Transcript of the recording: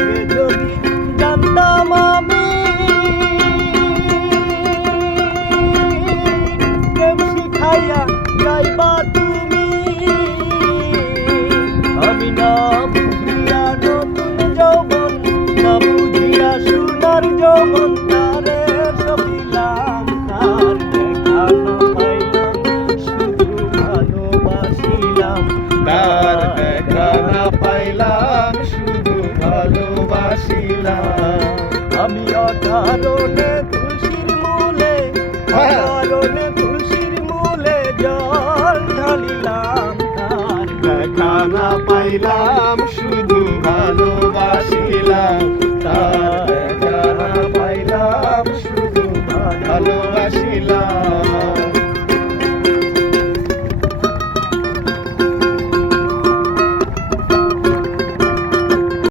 আগে যদি জানতাম আমি প্রেম শিখাইয়া যাইবা তুমি, আমি না বুঝিয়া নতুন যৌবন, না বুঝিয়া সোনার যৌবন তারে সবিলাম। তার দেখা না পাইলাম শুধু ভালোবাসিলাম, তার দেখা না পাইলাম শুধু ভালোবাসিলাম। আমি অকারণে তুলসীর মূলে, অকারণে তুলসীর মূলে জল ঢালিলাম। তার দেখা না পাইলাম শুধু